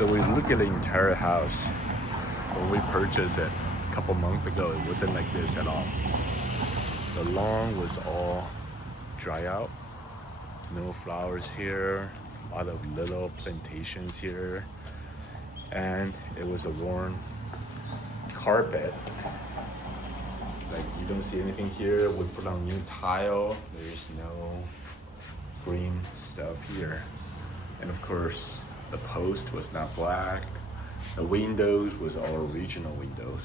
So we look at the entire house. When we purchased it a couple months ago, it wasn't like this at all. The lawn was all dry out. No flowers here, a lot of little plantations here. And it was a worn carpet. Like you don't see anything here. We put on new tile. There's no green stuff here. And of course, the post was not black. The windows was all original windows.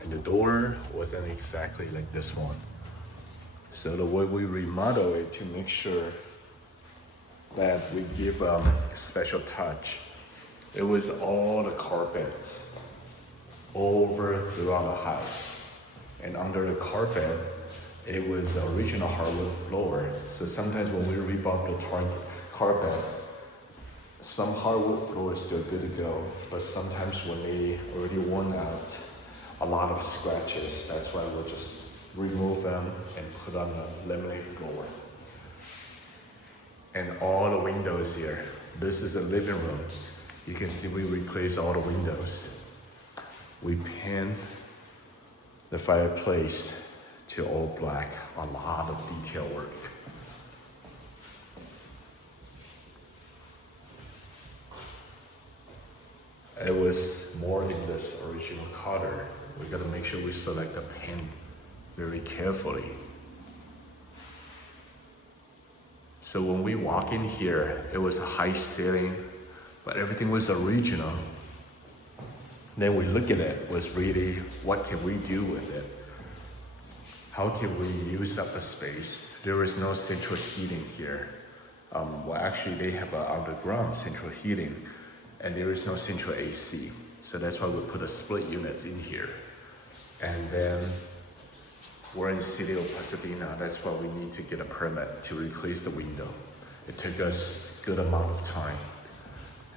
And the door wasn't exactly like this one. So the way we remodel it to make sure that we give a special touch, it was all the carpets over throughout the house. And under the carpet, it was original hardwood floor. So sometimes when we rebought the carpet, some hardwood floor is still good to go, but sometimes when they already worn out, a lot of scratches. That's why we'll just remove them and put on a laminate floor. And all the windows here. This is a living room. You can see we replaced all the windows. We paint the fireplace to all black, a lot of detail work. It was more in this original color. We gotta make sure we select the paint very carefully. So when we walk in here, it was a high ceiling, but everything was original. Then we look at it, was really, what can we do with it? How can we use up the space? There is no central heating here. Well, actually they have an underground central heating, and there is no central AC. So that's why we put a split units in here. And then we're in the city of Pasadena. That's why we need to get a permit to replace the window. It took us a good amount of time.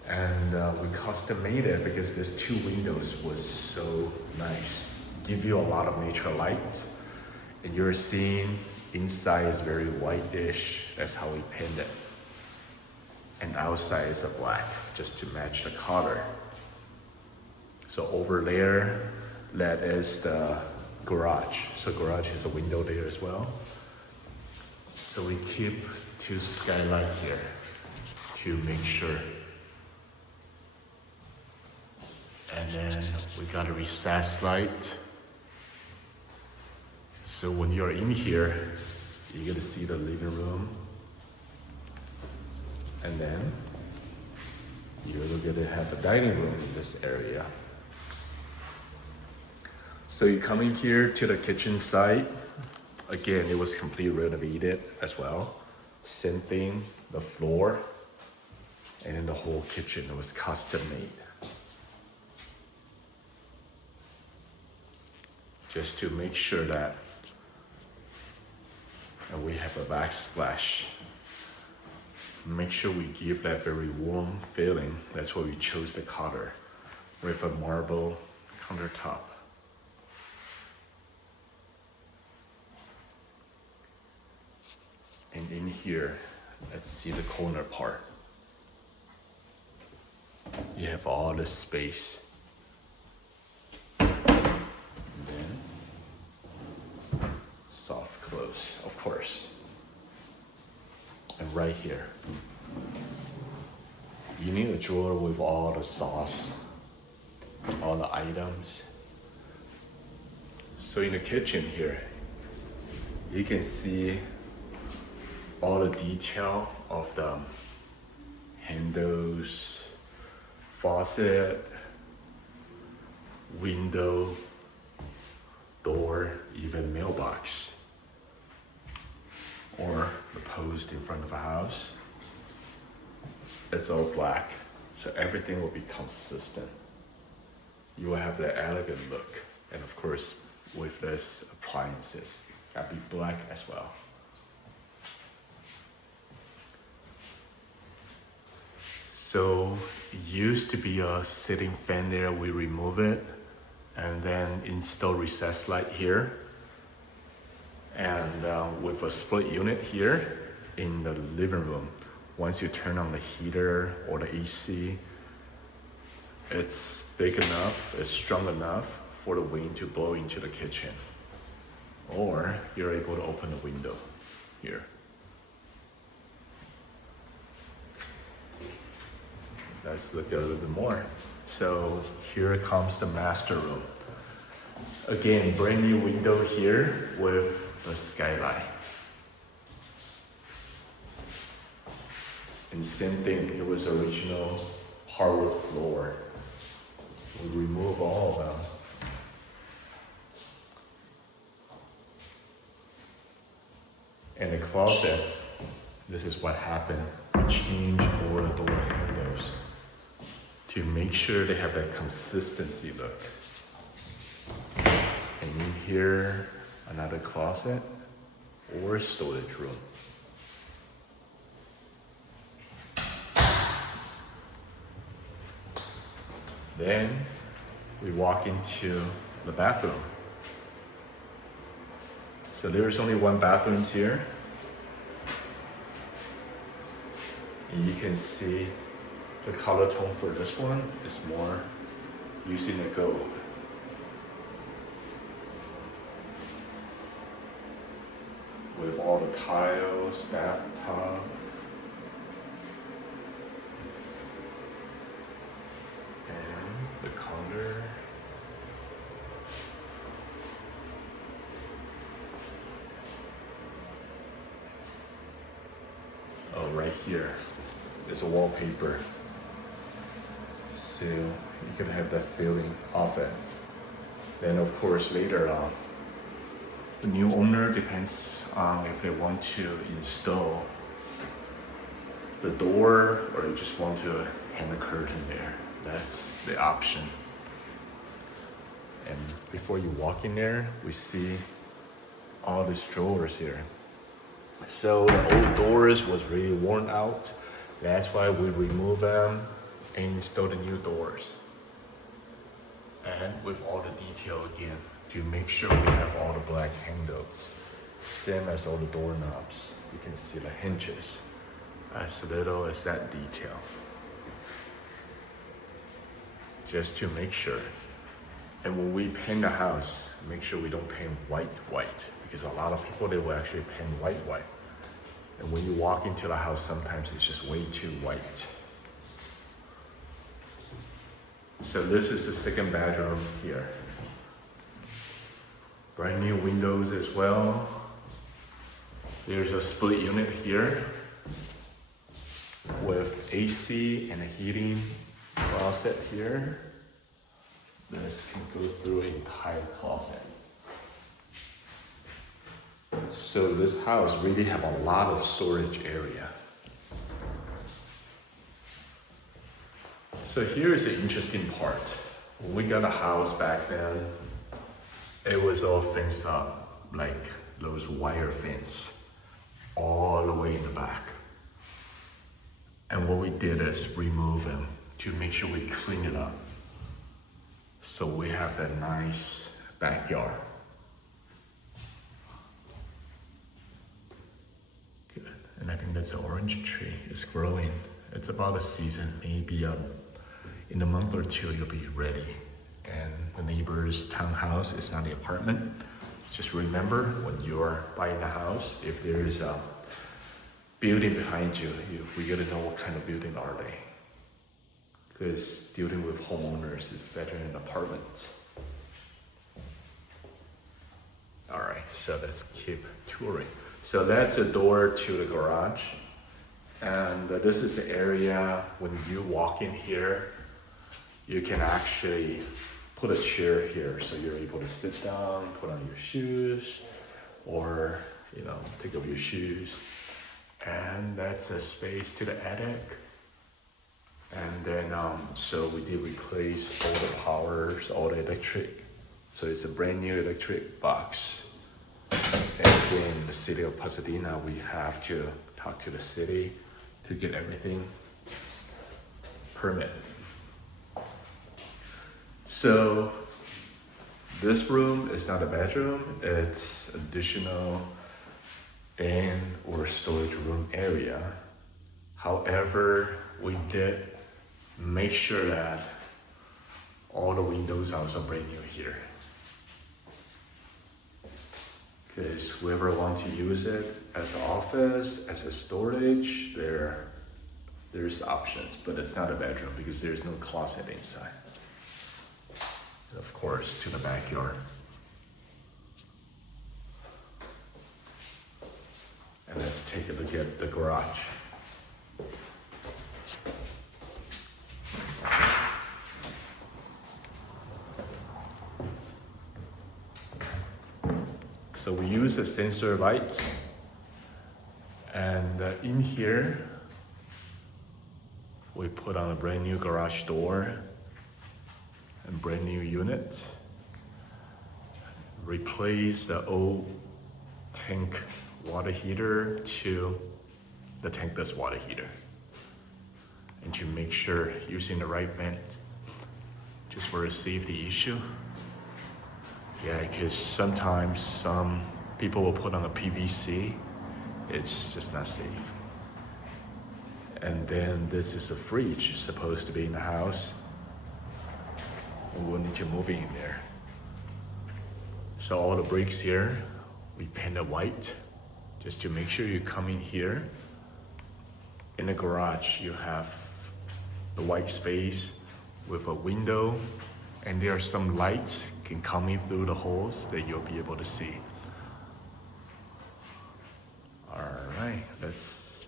And we custom made it because this 2 windows was so nice. Give you a lot of natural light. And you're seeing inside is very whitish. That's how we painted it. And outside is a black, just to match the color. So over there, that is the garage. So garage has a window there as well. So we keep 2 skylight here to make sure. And then we got a recessed light. So when you're in here, you're gonna see the living room. And then you're gonna have a dining room in this area. So you come in here to the kitchen side. Again, it was completely renovated as well. Same thing, the floor, and then the whole kitchen, it was custom made. Just to make sure that we have a backsplash. Make sure we give that very warm feeling. That's why we chose the color with a marble countertop. And in here, let's see the corner part. You have all this space. And then soft close, of course. And right here, you need a drawer with all the sauce, all the items. So in the kitchen here, you can see all the detail of the handles, faucet, window, door, even mailbox, or the post in front of a house. It's all black, so everything will be consistent. You will have the elegant look, and of course, with this appliances, gotta be black as well. So it used to be a sitting fan there. We remove it and then install recessed light here, and with a split unit here in the living room. once you turn on the heater or the AC, it's big enough, it's strong enough for the wind to blow into the kitchen. Or you're able to open the window here. Let's look at a little bit more. So here comes the master room. Again, brand new window here with a skylight. And same thing, it was original hardwood floor. We remove all of them. And the closet, this is what happened. We changed all the door handles to make sure they have that consistency look. And in here, another closet or storage room. Then we walk into the bathroom. So there's only one bathroom here. And you can see the color tone for this one is more using the gold. With all the tiles, bathtub. And the counter. Oh, right here is a wallpaper. So you can have that feeling of it. Then of course later on, the new owner depends on if they want to install the door or you just want to hang a curtain there. That's the option. And before you walk in there, we see all these drawers here. So the old doors was really worn out. That's why we remove them and install the new doors. And with all the detail again, to make sure we have all the black handles. Same as all the doorknobs. You can see the hinges. As little as that detail. Just to make sure. And when we paint the house, make sure we don't paint white. Because a lot of people, they will actually paint white. And when you walk into the house, sometimes it's just way too white. So this is the second bedroom here. Brand new windows as well. There's a split unit here with AC and a heating closet here. This can go through an entire closet. So this house really have a lot of storage area. So here's the interesting part. When we got a house back then, it was all fenced up, like those wire fence, all the way in the back. And what we did is remove them to make sure we clean it up. So we have that nice backyard. Good, and I think that's an orange tree. It's growing. It's about a season, maybe in a month or two you'll be ready. And the neighbor's townhouse is not the apartment. Just remember when you're buying a house, if there is a building behind you, we gotta know what kind of building are they. Because dealing with homeowners is better than apartments. All right, so let's keep touring. So that's the door to the garage. And this is the area when you walk in here, you can actually put a chair here so you're able to sit down, put on your shoes, or take off your shoes. And that's a space to the attic. And then, so we did replace all the powers, all the electric. So it's a brand new electric box. And in the city of Pasadena, we have to talk to the city to get everything permit. So this room is not a bedroom, it's additional den or storage room area. However, we did make sure that all the windows are also brand new here. Because whoever wants to use it as an office, as a storage, there's options, but it's not a bedroom because there's no closet inside. And of course, to the backyard. And let's take a look at the garage. So we use a sensor light, and in here, we put on a brand new garage door and brand new unit. Replace the old tank water heater to the tankless water heater. And to make sure using the right vent, just for a safety issue. Yeah, because sometimes some people will put on a PVC, it's just not safe. And then this is a fridge supposed to be in the house. We'll need to move in there. So all the bricks here, we painted white, just to make sure you come in here. In the garage, you have the white space with a window, and there are some lights can come in through the holes that you'll be able to see. All right, let's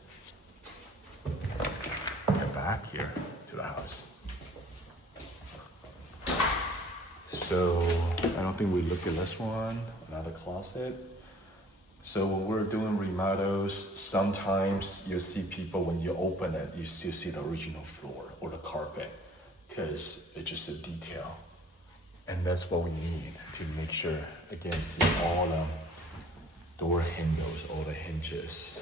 get back here to the house. So I don't think we look at this one, another closet. So when we're doing remodels, sometimes you see people, when you open it, you still see the original floor or the carpet, because it's just a detail. And that's what we need to make sure, again, see all the door handles, all the hinges,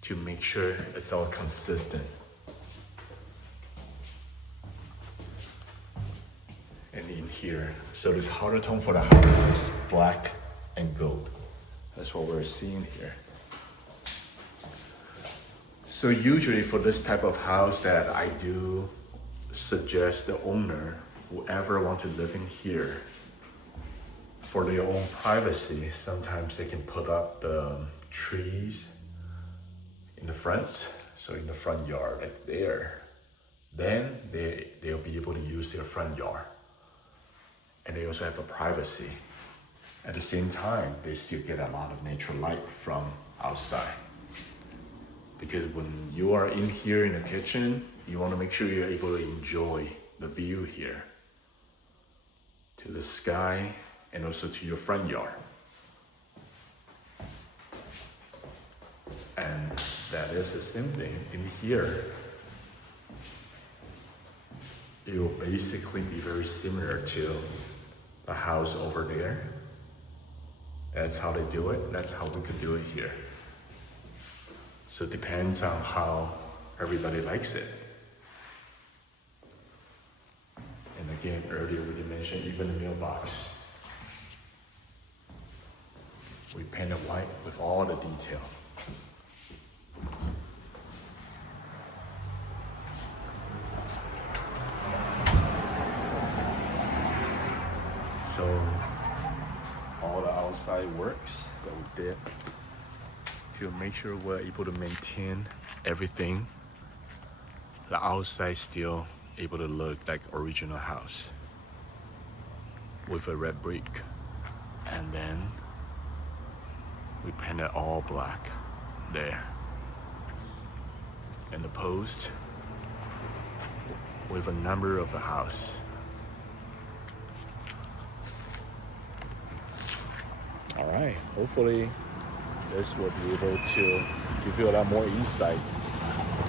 to make sure it's all consistent. And in here, so the color tone for the house is black and gold. That's what we're seeing here. So usually for this type of house that I do suggest the owner, whoever want to live in here, for their own privacy, sometimes they can put up the trees in the front. So in the front yard, like there, then they'll be able to use their front yard. And they also have a privacy. At the same time, they still get a lot of natural light from outside. Because when you are in here in the kitchen, you want to make sure you're able to enjoy the view here to the sky and also to your front yard. And that is the same thing in here. It will basically be very similar to a house over there. That's how they do it. That's how we could do it here. So it depends on how everybody likes it. And again, earlier we did mention even the mailbox. We painted white with all the detail. So all the outside works that we did to make sure we're able to maintain everything. The outside still able to look like original house with a red brick, and then we painted all black there, and the post with a number of the house. All right, hopefully this will be able to give you a lot more insight,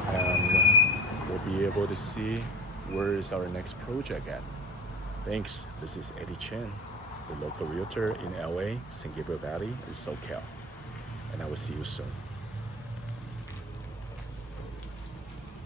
and we'll be able to see where is our next project at. Thanks. This is Eddie Chen, the local realtor in LA, San Gabriel Valley, and SoCal. And I will see you soon.